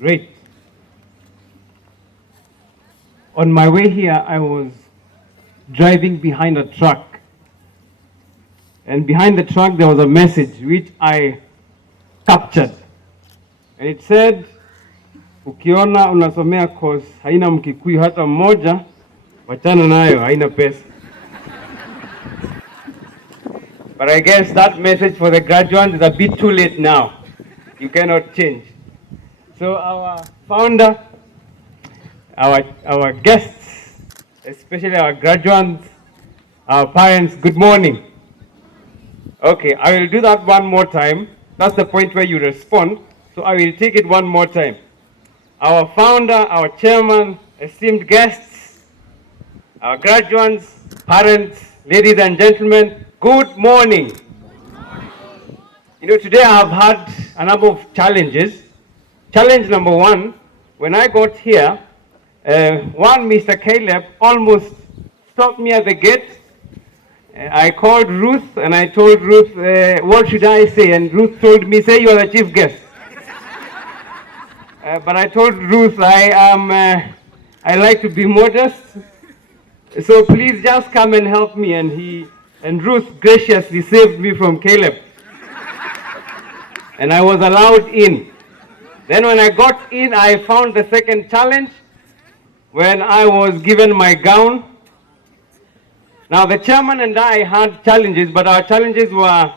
Great. On my way here, I was driving behind a truck. And behind the truck, there was a message which I captured. And it said, ukiona unasomea course haina mkikuyu hata mmoja, wachana nayo, haina pesa. But I guess that message for the graduates is a bit too late now. You cannot change. So our founder, our guests, especially our graduates, our parents, good morning. Okay, I will do that one more time. That's the point where you respond. So I will take it one more time. Our founder, our chairman, esteemed guests, our graduates, parents, ladies and gentlemen, good morning. You know, today I have had a number of challenges. Challenge number one, when I got here, Mr. Caleb almost stopped me at the gate. I called Ruth and I told Ruth, what should I say? And Ruth told me, say you are the chief guest. But I told Ruth, I like to be modest. So please just come and help me. And Ruth graciously saved me from Caleb. And I was allowed in. Then when I got in, I found the second challenge when I was given my gown. Now the chairman and I had challenges, but our challenges were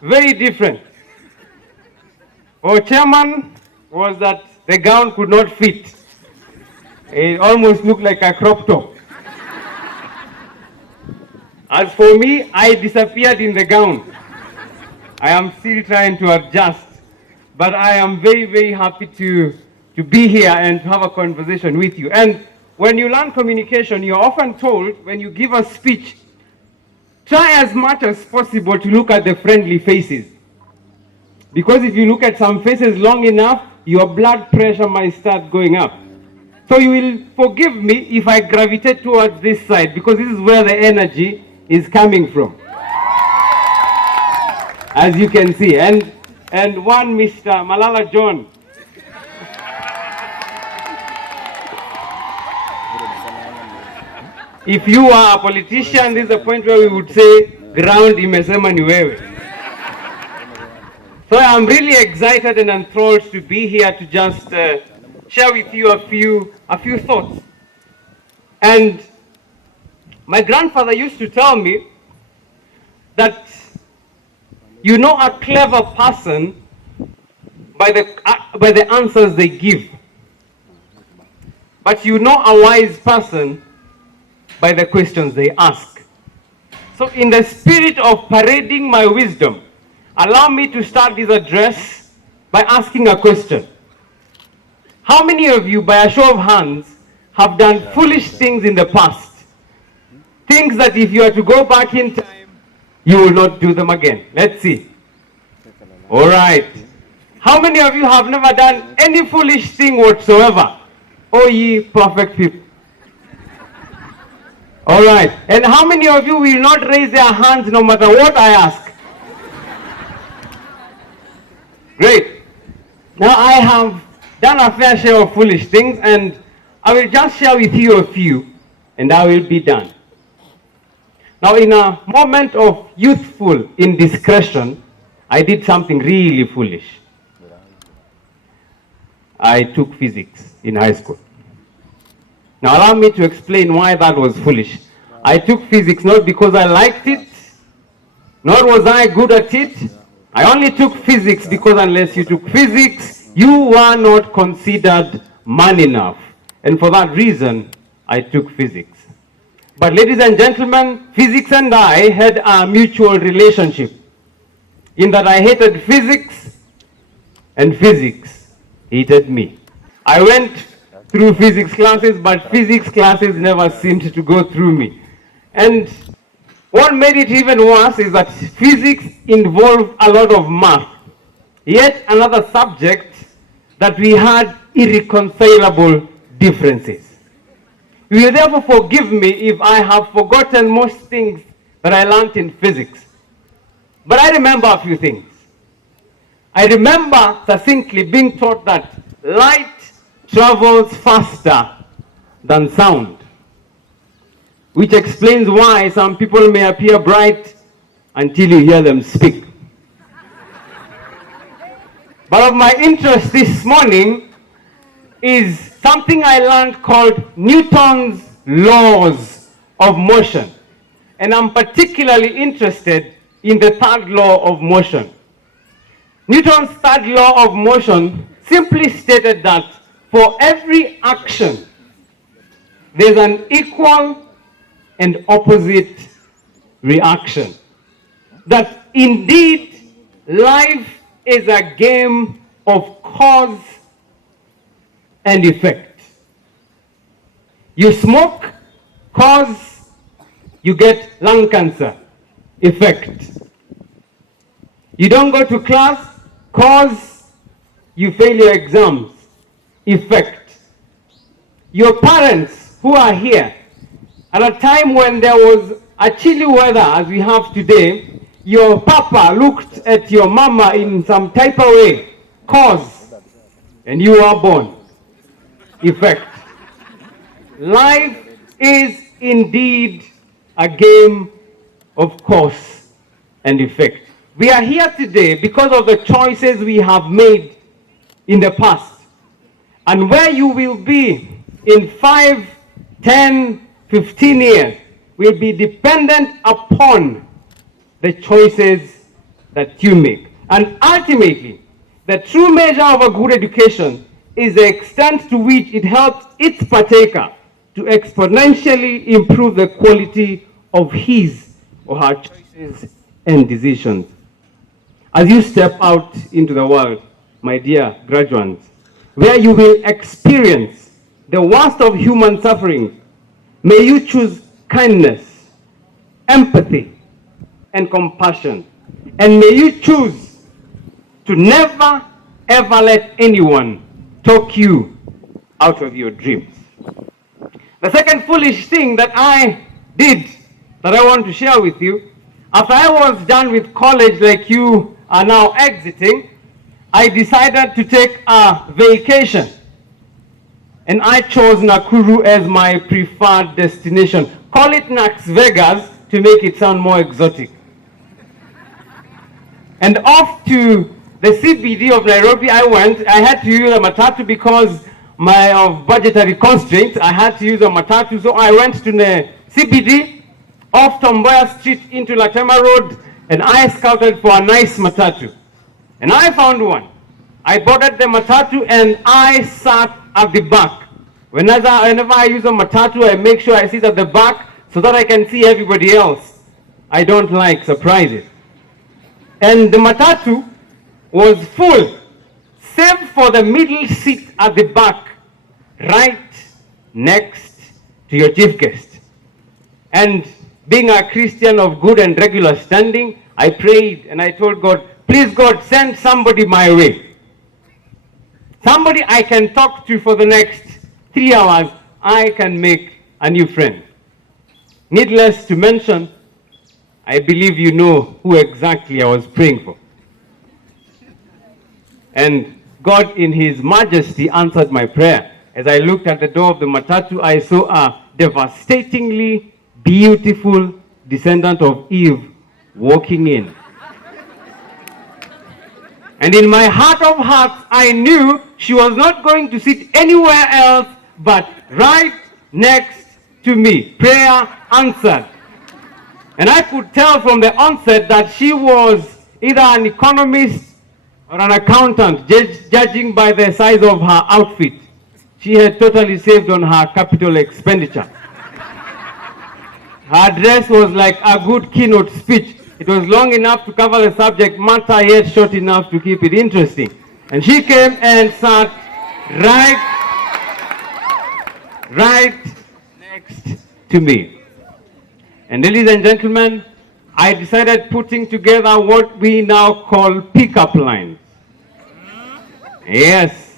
very different. Our chairman was that the gown could not fit. It almost looked like a crop top. As for me, I disappeared in the gown. I am still trying to adjust. But I am very, very happy to be here and to have a conversation with you. And when you learn communication, you're often told, when you give a speech, try as much as possible to look at the friendly faces. Because if you look at some faces long enough, your blood pressure might start going up. So you will forgive me if I gravitate towards this side, because this is where the energy is coming from. As you can see. And one Mr. Malala John. If you are a politician, this is the point where we would say, ground imesema ni wewe. So I'm really excited and enthralled to be here to just share with you a few thoughts. And my grandfather used to tell me that you know a clever person by the answers they give. But you know a wise person by the questions they ask. So in the spirit of parading my wisdom, allow me to start this address by asking a question. How many of you, by a show of hands, have done foolish things in the past? Things that if you are to go back in time, you will not do them again. Let's see. All right. How many of you have never done any foolish thing whatsoever? Oh, ye perfect people. All right. And how many of you will not raise their hands no matter what I ask? Great. Now I have done a fair share of foolish things, and I will just share with you a few, and I will be done. Now, in a moment of youthful indiscretion, I did something really foolish. I took physics in high school. Now, allow me to explain why that was foolish. I took physics not because I liked it, nor was I good at it. I only took physics because unless you took physics, you were not considered man enough. And for that reason, I took physics. But ladies and gentlemen, physics and I had a mutual relationship in that I hated physics and physics hated me. I went through physics classes, but physics classes never seemed to go through me. And what made it even worse is that physics involved a lot of math. Yet another subject that we had irreconcilable differences. You will therefore forgive me if I have forgotten most things that I learned in physics. But I remember a few things. I remember succinctly being taught that light travels faster than sound, which explains why some people may appear bright until you hear them speak. But of my interest this morning is something I learned called Newton's laws of motion. And I'm particularly interested in the third law of motion. Newton's third law of motion simply stated that for every action, there's an equal and opposite reaction. That indeed, life is a game of cause and effect. You smoke, cause, you get lung cancer, effect. You don't go to class, cause, you fail your exams, effect. Your parents who are here, at a time when there was a chilly weather as we have today, your papa looked at your mama in some type of way, cause, and you are born, effect. Life is indeed a game of cause and effect. We are here today because of the choices we have made in the past. And where you will be in 5, 10, 15 years will be dependent upon the choices that you make. And ultimately, the true measure of a good education is the extent to which it helps its partaker to exponentially improve the quality of his or her choices and decisions. As you step out into the world, my dear graduates, where you will experience the worst of human suffering, may you choose kindness, empathy, and compassion. And may you choose to never, ever let anyone talk you out of your dreams. The second foolish thing that I did that I want to share with you, after I was done with college like you are now exiting, I decided to take a vacation. And I chose Nakuru as my preferred destination. Call it Nax Vegas to make it sound more exotic. And off to the CBD of Nairobi I went. I had to use a matatu because of budgetary constraints. I had to use a matatu, so I went to the CBD, off Tomboya Street into Latema Road, and I scouted for a nice matatu. And I found one. I boarded the matatu and I sat at the back. Whenever I use a matatu, I make sure I sit at the back so that I can see everybody else. I don't like surprises. And the matatu was full, save for the middle seat at the back, right next to your chief guest. And being a Christian of good and regular standing, I prayed and I told God, please God, send somebody my way. Somebody I can talk to for the next 3 hours. I can make a new friend. Needless to mention, I believe you know who exactly I was praying for. And God in His majesty answered my prayer. As I looked at the door of the matatu, I saw a devastatingly beautiful descendant of Eve walking in. And in my heart of hearts, I knew she was not going to sit anywhere else but right next to me. Prayer answered. And I could tell from the onset that she was either an economist or an accountant, judging by the size of her outfit. She had totally saved on her capital expenditure. Her dress was like a good keynote speech. It was long enough to cover the subject matter, yet short enough to keep it interesting. And she came and sat right next to me. And ladies and gentlemen, I decided putting together what we now call pickup lines. Yes.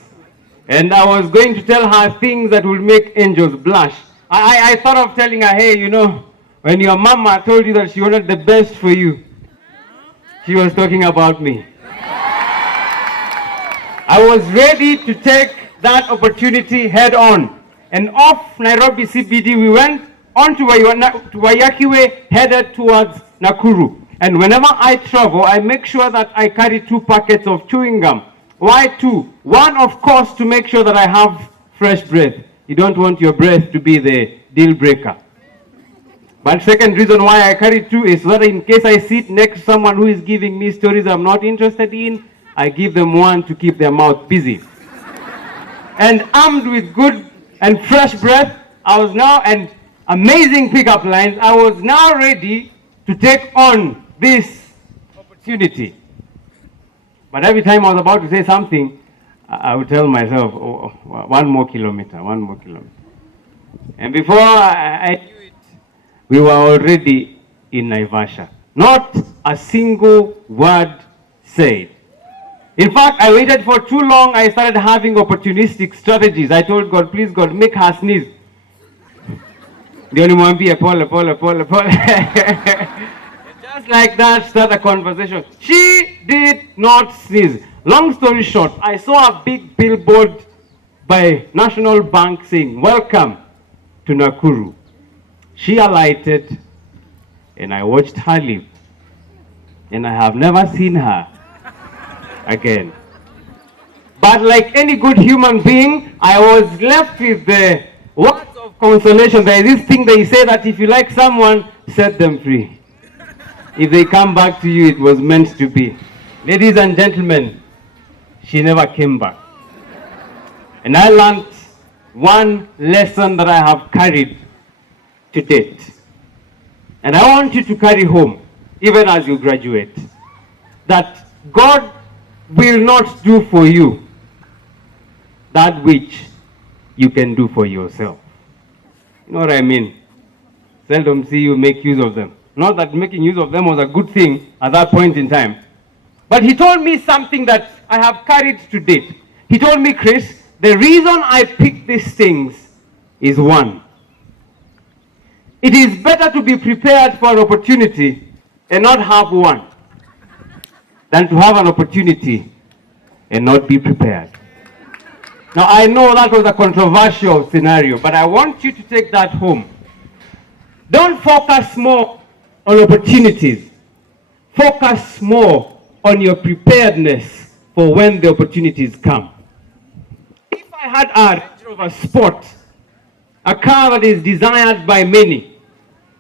And I was going to tell her things that would make angels blush. I thought of telling her, hey, you know, when your mama told you that she wanted the best for you, she was talking about me. I was ready to take that opportunity head on. And off Nairobi CBD, we went on to Wayakiwe, headed towards Nakuru. And whenever I travel, I make sure that I carry 2 packets of chewing gum. Why 2? One, of course, to make sure that I have fresh breath. You don't want your breath to be the deal breaker. But second reason why I carry 2 is so that in case I sit next to someone who is giving me stories I'm not interested in, I give them 1 to keep their mouth busy. And armed with good and fresh breath, I was now, and amazing pickup lines, I was now ready to take on this opportunity. But every time I was about to say something, I would tell myself, oh, 1 more kilometer, 1 more kilometer. And before I knew it, we were already in Naivasha. Not a single word said. In fact, I waited for too long. I started having opportunistic strategies. I told God, please God, make her sneeze. The only one be a pole. Just like that, start a conversation. She did not sneeze. Long story short, I saw a big billboard by National Bank saying, welcome to Nakuru. She alighted, and I watched her leave. And I have never seen her again. But like any good human being, I was left with the words of consolation. There is this thing they say that if you like someone, set them free. If they come back to you, it was meant to be. Ladies and gentlemen, she never came back. And I learned one lesson that I have carried to date. And I want you to carry home, even as you graduate, that God will not do for you that which you can do for yourself. You know what I mean? Seldom see you make use of them. Not that making use of them was a good thing at that point in time. But he told me something that I have carried to date. He told me, Chris, the reason I pick these things is 1. It is better to be prepared for an opportunity and not have one than to have an opportunity and not be prepared. Now, I know that was a controversial scenario, but I want you to take that home. Don't focus more on opportunities. Focus more on your preparedness for when the opportunities come. If I had a Range Rover Sport, a car that is desired by many,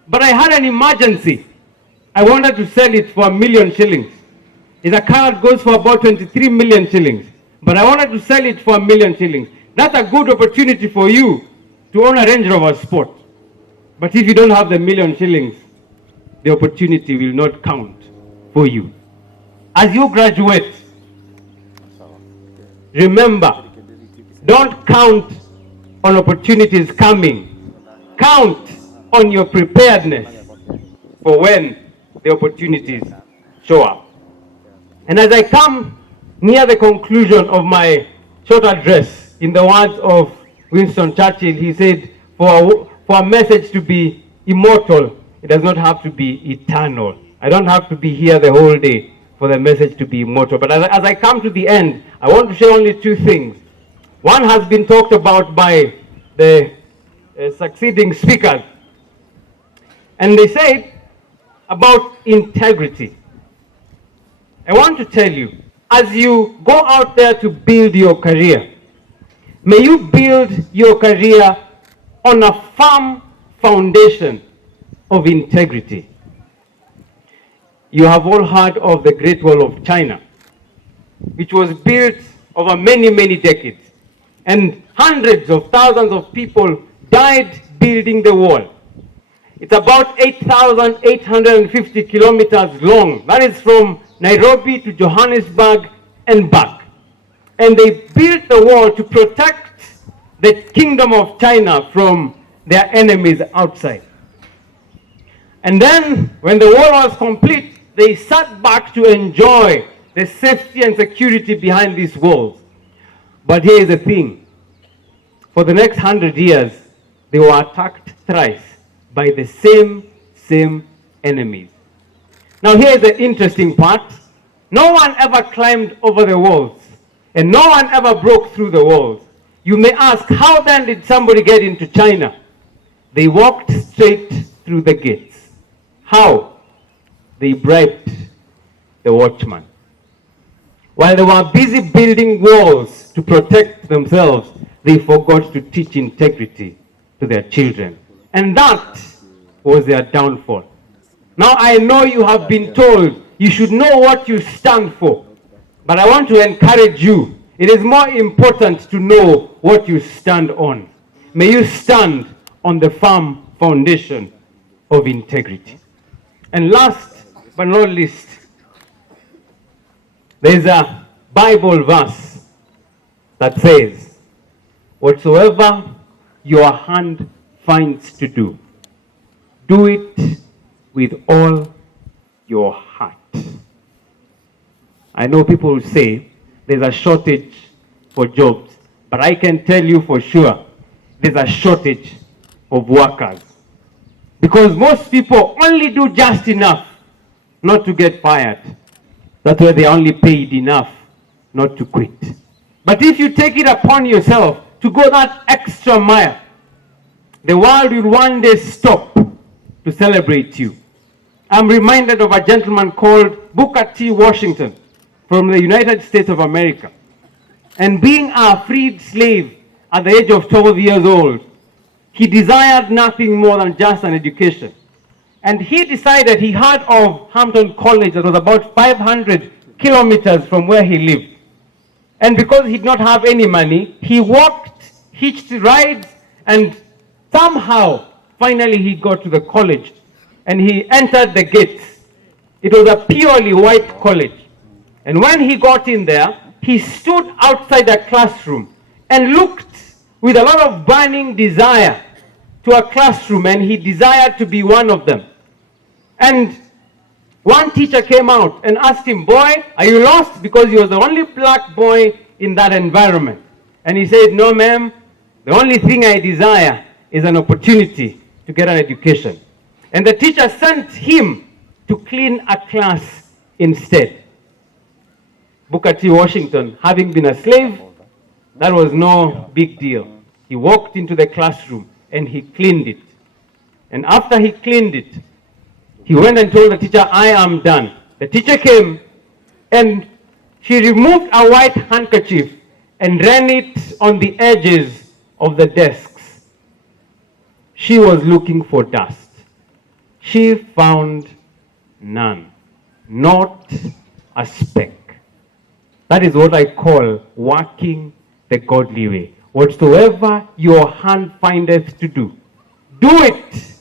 but I had an emergency, I wanted to sell it for 1 million shillings. It's a car that goes for about 23 million shillings, but I wanted to sell it for 1 million shillings. That's a good opportunity for you to own a Range Rover Sport. But if you don't have the 1 million shillings, the opportunity will not count for you. As you graduate, remember, don't count on opportunities coming. Count on your preparedness for when the opportunities show up. And as I come near the conclusion of my short address, in the words of Winston Churchill, he said, for a message to be immortal, it does not have to be eternal. I don't have to be here the whole day for the message to be immortal. But as I come to the end, I want to share only 2 things. One has been talked about by the succeeding speakers. And they said about integrity. I want to tell you, as you go out there to build your career, may you build your career on a firm foundation of integrity. You have all heard of the Great Wall of China, which was built over many, many decades. And hundreds of thousands of people died building the wall. It's about 8,850 kilometers long. That is from Nairobi to Johannesburg and back. And they built the wall to protect the kingdom of China from their enemies outside. And then, when the wall was complete, they sat back to enjoy the safety and security behind these walls. But here is the thing. For the next 100 years, they were attacked thrice by the same enemies. Now here's the interesting part. No one ever climbed over the walls. and no one ever broke through the walls. You may ask, how then did somebody get into China? They walked straight through the gates. How? They bribed the watchman. While they were busy building walls to protect themselves, they forgot to teach integrity to their children. And that was their downfall. Now I know you have been told you should know what you stand for, but I want to encourage you. It is more important to know what you stand on. May you stand on the firm foundation of integrity. And last but not least, there is a Bible verse that says, whatsoever your hand finds to do, do it with all your heart. I know people will say there's a shortage for jobs, but I can tell you for sure there's a shortage of workers. Because most people only do just enough not to get fired. That's why they only paid enough not to quit. But if you take it upon yourself to go that extra mile, the world will one day stop to celebrate you. I'm reminded of a gentleman called Booker T. Washington from the United States of America. And being a freed slave at the age of 12 years old, he desired nothing more than just an education. And he decided, he heard of Hampton College that was about 500 kilometers from where he lived. And because he did not have any money, he walked, hitched rides, and somehow, finally he got to the college. And he entered the gates. It was a purely white college. And when he got in there, he stood outside the classroom and looked with a lot of burning desire to a classroom, and he desired to be one of them. And one teacher came out and asked him, boy, are you lost? Because he was the only black boy in that environment. And he said, no, ma'am, the only thing I desire is an opportunity to get an education. And the teacher sent him to clean a class instead. Booker T. Washington, having been a slave, that was no big deal. He walked into the classroom and he cleaned it. And after he cleaned it, he went and told the teacher, I am done. The teacher came and she removed a white handkerchief and ran it on the edges of the desks. She was looking for dust. She found none, not a speck. That is what I call working the godly way. Whatsoever your hand findeth to do, do it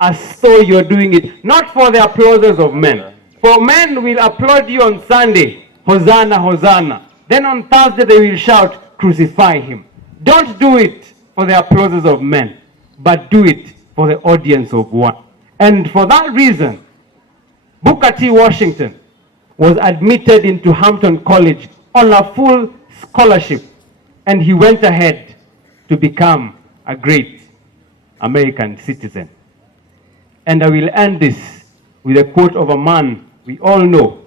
as though you're doing it, not for the applauses of men. For men will applaud you on Sunday, Hosanna, Hosanna. Then on Thursday they will shout, crucify him. Don't do it for the applauses of men, but do it for the audience of one. And for that reason, Booker T. Washington was admitted into Hampton College on a full scholarship, and he went ahead to become a great American citizen. And I will end this with a quote of a man we all know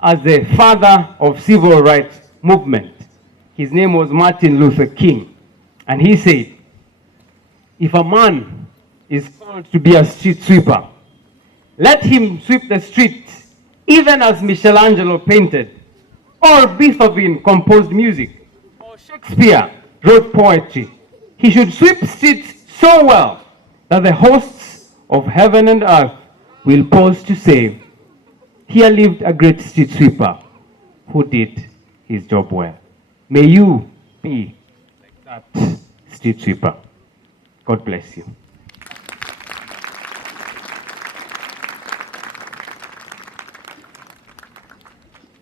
as the father of civil rights movement. His name was Martin Luther King. And he said, if a man is called to be a street sweeper, let him sweep the street even as Michelangelo painted, or Beethoven composed music, or Shakespeare wrote poetry. He should sweep streets so well that the hosts of heaven and earth will pause to say, here lived a great street sweeper who did his job well. May you be like that street sweeper. God bless you.